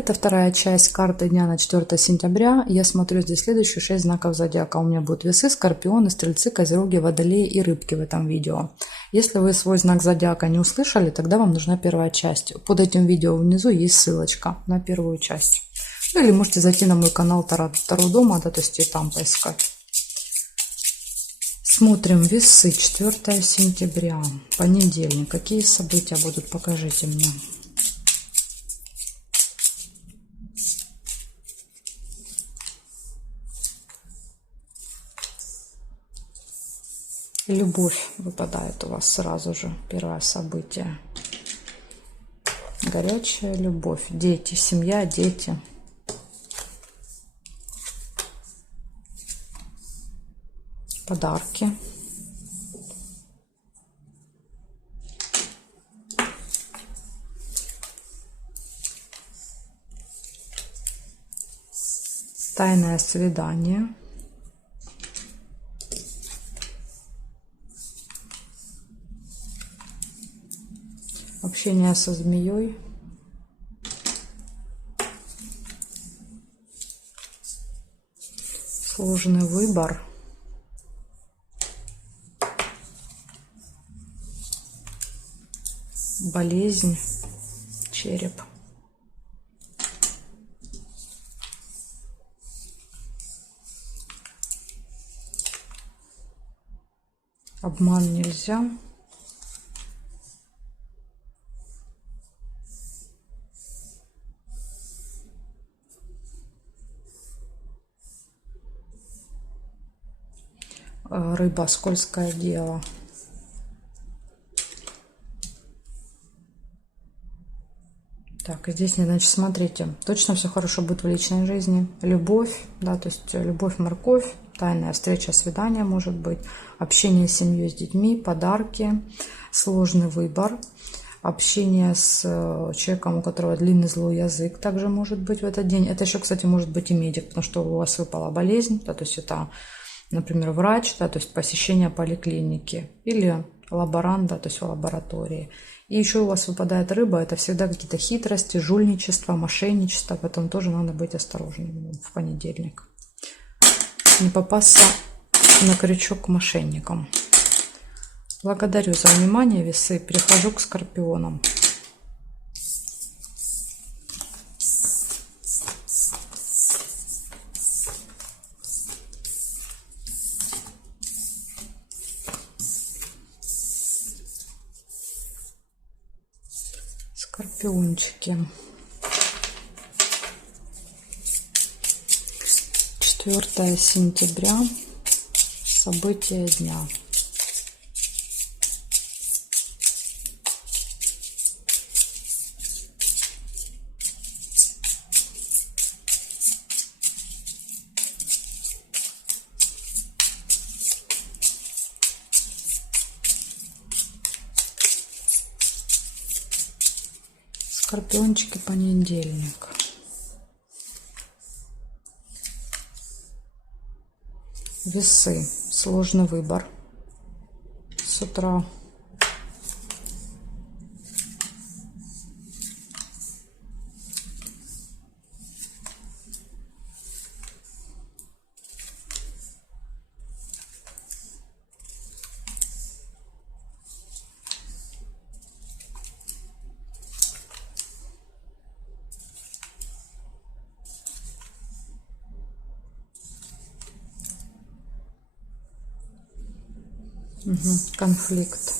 Это вторая часть карты дня на 4 сентября. Я смотрю здесь следующие 6 знаков зодиака. У меня будут весы, скорпионы, стрельцы, козероги, водолеи и рыбки в этом видео. Если вы свой знак зодиака не услышали, тогда вам нужна первая часть. Под этим видео внизу есть ссылочка на первую часть. Ну, или можете зайти на мой канал Таро дома, да, то есть и там поискать. Смотрим весы, 4 сентября, понедельник. Какие события будут, покажите мне. Любовь выпадает у вас сразу же, первое событие. Горячая любовь, дети, семья, дети. Подарки. Тайное свидание. Общение со змеей. Сложный выбор. Болезнь. Череп. Обман нельзя. Рыба, скользкое дело. Так, и здесь, значит, смотрите, точно все хорошо будет в личной жизни. Любовь, да, то есть любовь, морковь, тайная встреча, свидание может быть, общение с семьей, с детьми, подарки, сложный выбор, общение с человеком, у которого длинный злой язык, также может быть в этот день. Это еще, кстати, может быть и медик, потому что у вас выпала болезнь, да, то есть это, например, врач, да, то есть посещение поликлиники или лаборант, да, то есть в лаборатории. И еще у вас выпадает рыба, это всегда какие-то хитрости, жульничество, мошенничество, поэтому тоже надо быть осторожным в понедельник. Не попасться на крючок к мошенникам. Благодарю за внимание, весы. Перехожу к скорпионам. Скорпиончики. 4 сентября. События дня. Скорпиончики, понедельник. Весы. Сложный выбор. С утра. Конфликт.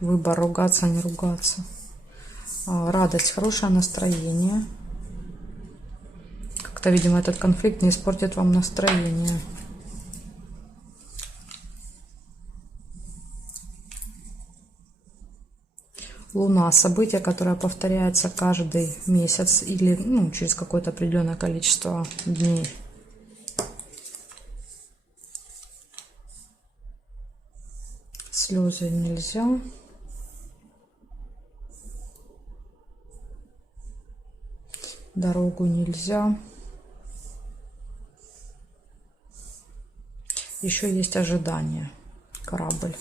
Выбор, ругаться, не ругаться. Радость, хорошее настроение. Как-то, видимо, этот конфликт не испортит вам настроение. Луна, событие, которое повторяется каждый месяц или через какое-то определенное количество дней. Слезы нельзя. Дорогу нельзя. Еще есть ожидание. Корабль.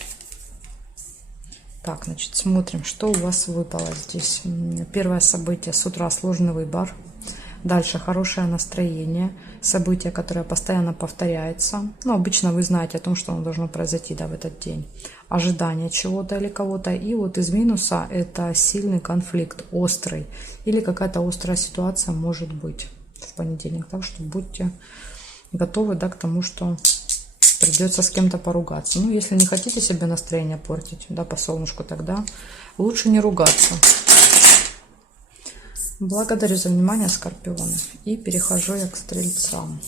Так, значит, смотрим, что у вас выпало здесь. Первое событие с утра — сложный выбор. Дальше хорошее настроение, событие, которое постоянно повторяется. Ну, обычно вы знаете о том, что оно должно произойти, да, в этот день. Ожидание чего-то или кого-то. И вот из минуса это сильный конфликт, острый. Или какая-то острая ситуация может быть в понедельник. Так что будьте готовы, да, к тому, что придется с кем-то поругаться. Ну, если не хотите себе настроение портить, да, по солнышку, тогда лучше не ругаться. Благодарю за внимание, Скорпионы. И перехожу я к Стрельцам.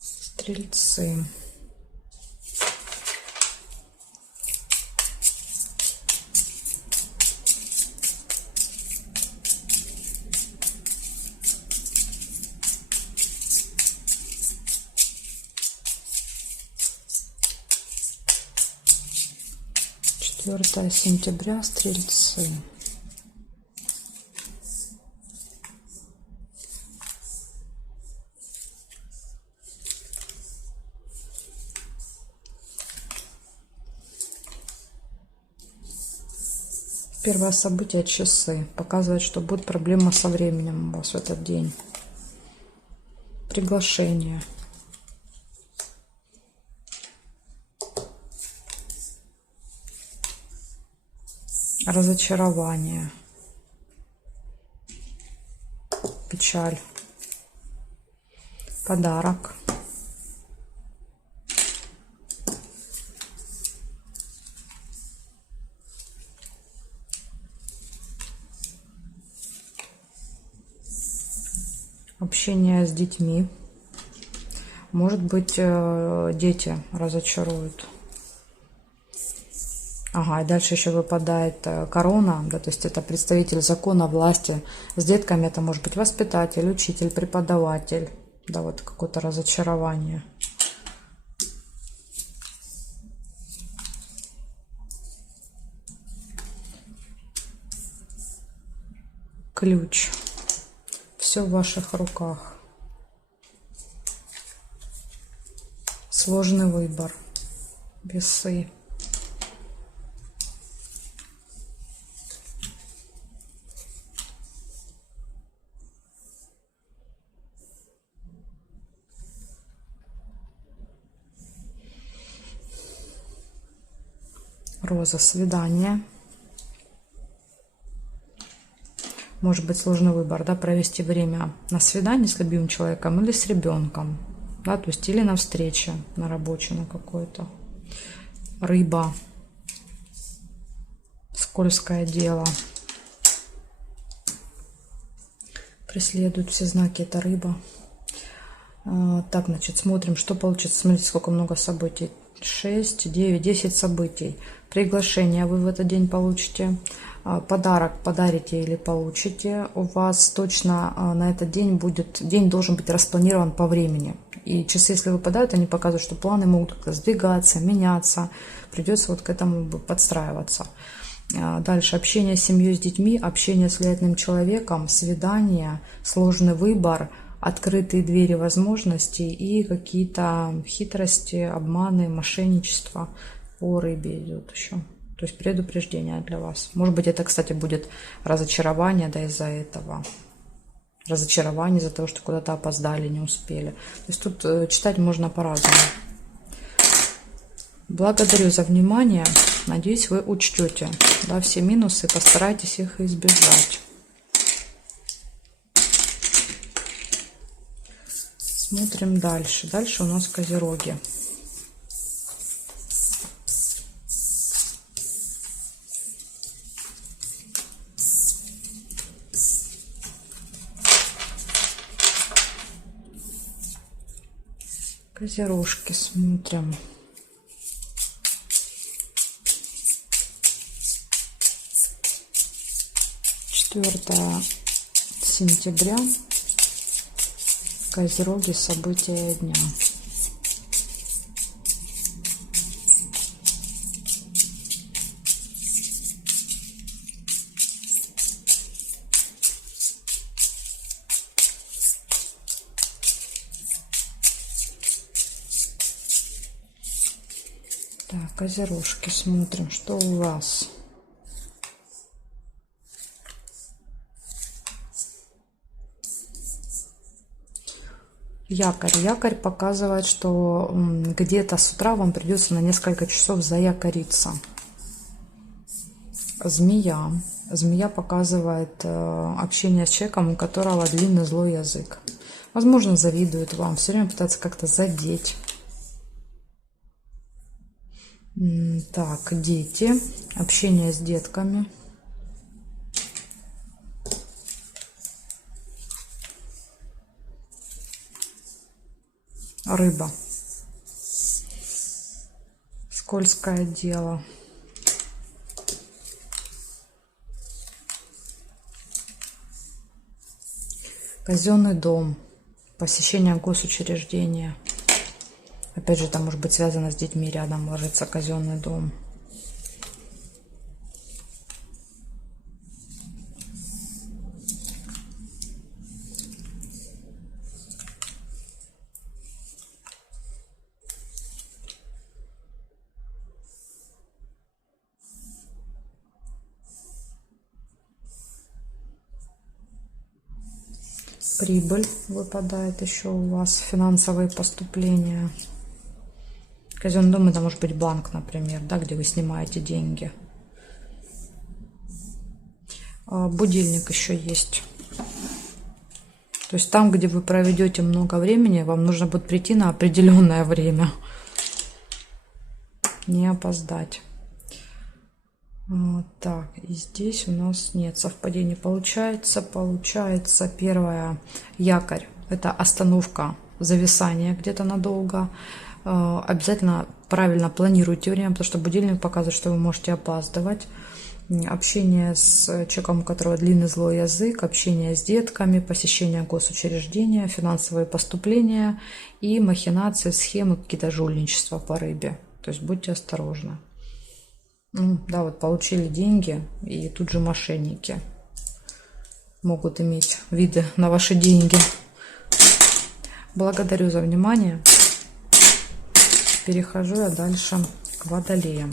Стрельцы. Четвертое сентября, Стрельцы. Первое событие — часы. Показывает, что будет проблема со временем у вас в этот день. Приглашение. Разочарование. Печаль. Подарок. Общение с детьми. Может быть, дети разочаруют. Ага, и дальше еще выпадает корона, да, то есть это представитель закона, власти. С детками это может быть воспитатель, учитель, преподаватель. Да, вот какое-то разочарование. Ключ. Все в ваших руках. Сложный выбор. Весы. Роза. Свидание. Может быть сложный выбор, да, провести время на свидании с любимым человеком или с ребенком, да, то есть или на встрече, на рабочей, на какой-то. Рыба. Скользкое дело. Преследуют все знаки, это рыба. Так, значит, смотрим, что получится. Смотрите, сколько много событий. 6, 9, 10 событий. Приглашение вы в этот день получите. Подарок подарите или получите. У вас точно на этот день день должен быть распланирован по времени. И часы, если выпадают, они показывают, что планы могут как-то сдвигаться, меняться. Придется вот к этому подстраиваться. Дальше общение с семьей, с детьми, общение с влиятельным человеком, свидание, сложный выбор, открытые двери возможностей и какие-то хитрости, обманы, мошенничество. По рыбе идет еще. То есть предупреждение для вас. Может быть, это, кстати, будет разочарование, да, из-за этого. Разочарование из-за того, что куда-то опоздали, не успели. То есть тут читать можно по-разному. Благодарю за внимание. Надеюсь, вы учтете, да, все минусы, постарайтесь их избежать. Смотрим дальше. Дальше у нас Козероги. Козерожки смотрим. Четвертое сентября. Козероги. События дня. Так, козерожки, смотрим, что у вас. Якорь. Якорь показывает, что где-то с утра вам придется на несколько часов заякориться. Змея. Змея показывает общение с человеком, у которого длинный злой язык. Возможно, завидует вам, все время пытается как-то задеть. Так, дети. Общение с детками. Рыба. Скользкое дело. Казенный дом. Посещение госучреждения. Опять же, это может быть связано с детьми, рядом ложится казенный дом. Прибыль выпадает еще у вас, финансовые поступления. Казенный дом — это может быть банк, например, да, где вы снимаете деньги. Будильник еще есть. То есть там, где вы проведете много времени, вам нужно будет прийти на определенное время. Не опоздать. Вот так, и здесь у нас нет совпадений. Получается первое, якорь. Это остановка, зависание где-то надолго. Обязательно правильно планируйте время, потому что будильник показывает, что вы можете опаздывать. Общение с человеком, у которого длинный злой язык, общение с детками, посещение госучреждения, финансовые поступления и махинации, схемы, какие-то жульничества по рыбе. То есть будьте осторожны. Да, вот получили деньги, и тут же мошенники могут иметь виды на ваши деньги. Благодарю за внимание. Перехожу я дальше к водолеям.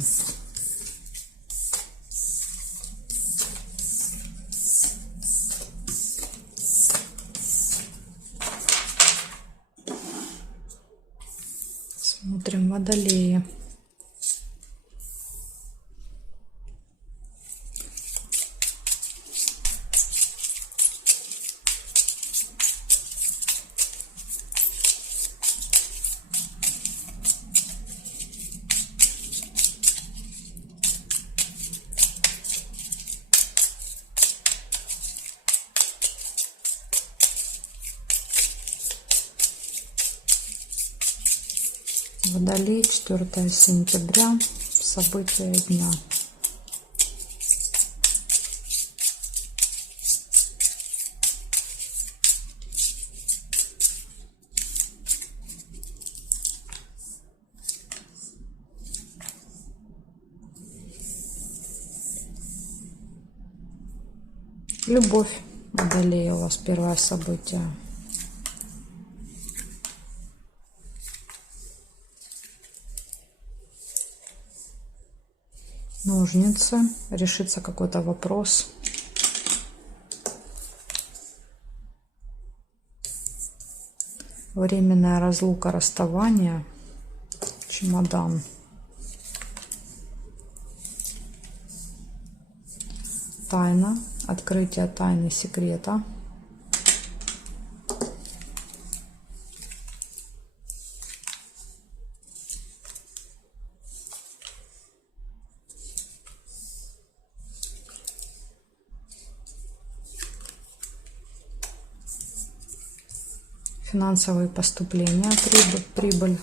Смотрим водолеи. Водолей, 4 сентября, события дня. Любовь, Водолей, у вас первое событие. Ножницы, решится какой-то вопрос. Временная разлука, расставание, чемодан. Тайна, открытие тайны, секрета. Финансовые поступления, прибыль.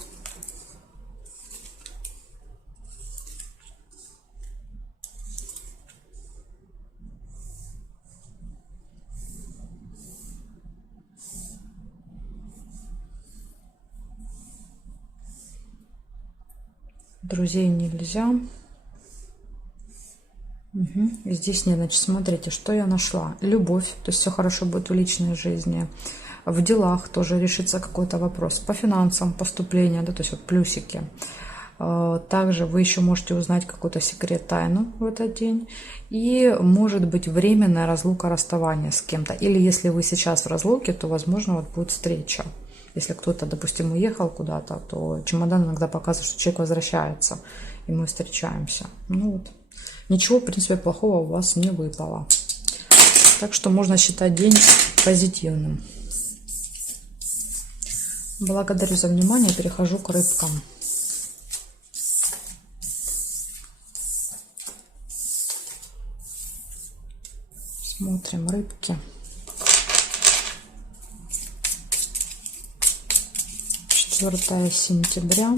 Друзей нельзя. Здесь нет. Значит, смотрите, что я нашла. Любовь, то есть все хорошо будет в личной жизни. В делах тоже решится какой-то вопрос. По финансам поступления, да, то есть вот плюсики. Также вы еще можете узнать какую-то секрет, тайну в этот день. И может быть временная разлука, расставание с кем-то. Или если вы сейчас в разлуке, то, возможно, вот будет встреча. Если кто-то, допустим, уехал куда-то, то чемодан иногда показывает, что человек возвращается, и мы встречаемся. Ну вот. Ничего, в принципе, плохого у вас не выпало. Так что можно считать день позитивным. Благодарю за внимание. Перехожу к рыбкам. Смотрим рыбки. 4 сентября.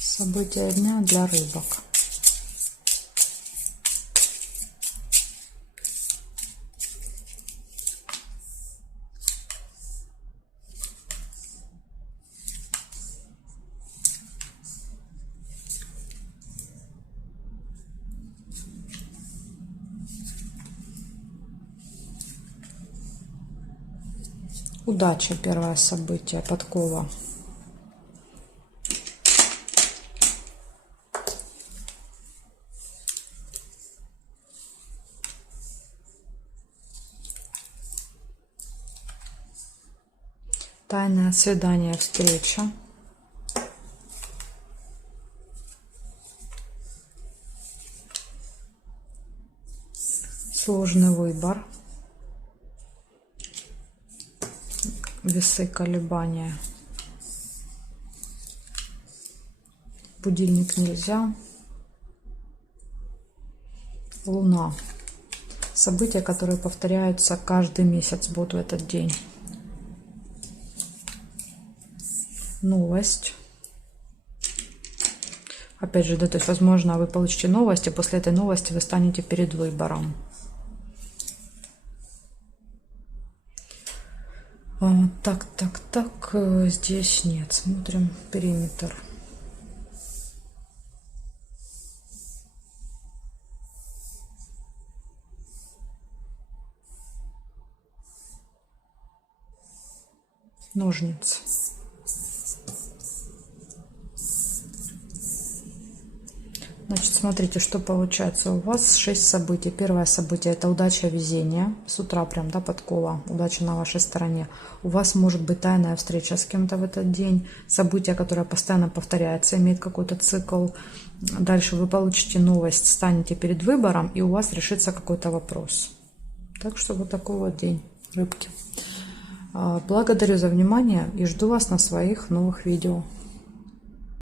События дня для рыбок. Удача, первое событие, подкова. Тайное свидание, встреча. Сложный выбор. Весы, колебания. Будильник нельзя. Луна. События, которые повторяются каждый месяц, будут в этот день. Новость. Опять же, да, то есть, возможно, вы получите новость, и после этой новости вы станете перед выбором. Так, здесь нет. Смотрим периметр. Ножницы. Значит, смотрите, что получается. У вас 6 событий. Первое событие — это удача, везение. С утра прям, да, подкова. Удача на вашей стороне. У вас может быть тайная встреча с кем-то в этот день. Событие, которое постоянно повторяется, имеет какой-то цикл. Дальше вы получите новость, станете перед выбором, и у вас решится какой-то вопрос. Так что вот такой вот день, рыбки. Благодарю за внимание и жду вас на своих новых видео.